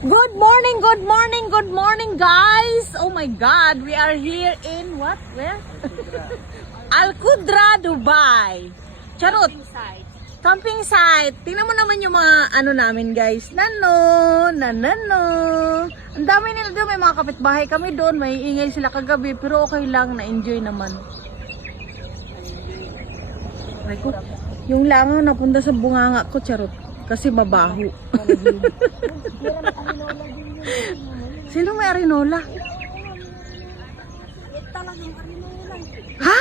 Good morning, good morning, good morning, guys! Oh my God, we are here in what? Where? Al Qudra, Dubai. Charot. Camping site. Tingnan mo naman yung mga ano namin, guys. Nanano. Ang dami nila doon. May mga kapitbahay kami doon. May ingay sila kagabi. Pero okay lang. Na-enjoy naman. Ay ko. Yung langaw napunta sa bunganga ko, charot. Kasi mabaho. Sino may arinola? Ha?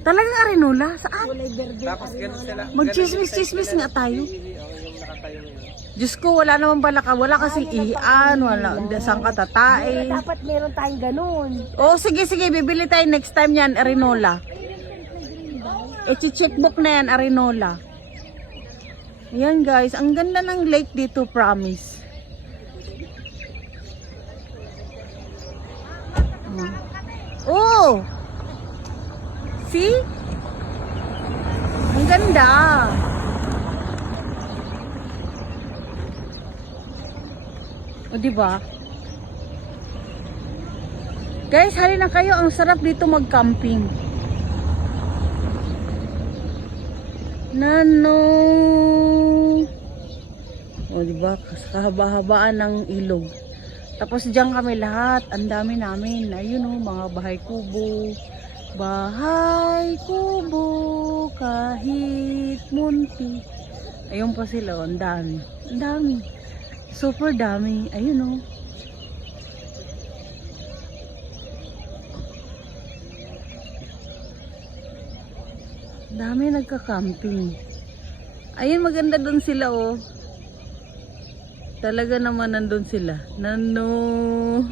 Talagang arinola? Saan? Tapos ganun sila. Mag-chismis-chismis nga tayo. Diyos ko, wala naman pala ka. Wala kasing iyan. Wala. Saan ka tatae. Dapat meron tayong ganun. Oh, sige, bibili tayo next time yan, arinola. I-checkbook na yan, arinola. Ayan guys, ang ganda ng lake dito, promise. Oh! See? Ang ganda. O, diba? Guys, halina kayo. Ang sarap dito mag-camping. Nano. O, diba? Kahaba-habaan ng ilog. Tapos diyan kami lahat. Ang dami namin. Ayun o, mga bahay kubo. Bahay kubo kahit munti. Ayun pa sila. Ang dami. Ang dami. Super dami. Ayun o. Dami nagka-camping. Ayun, maganda doon sila oh. Talaga naman nandun sila. Nano.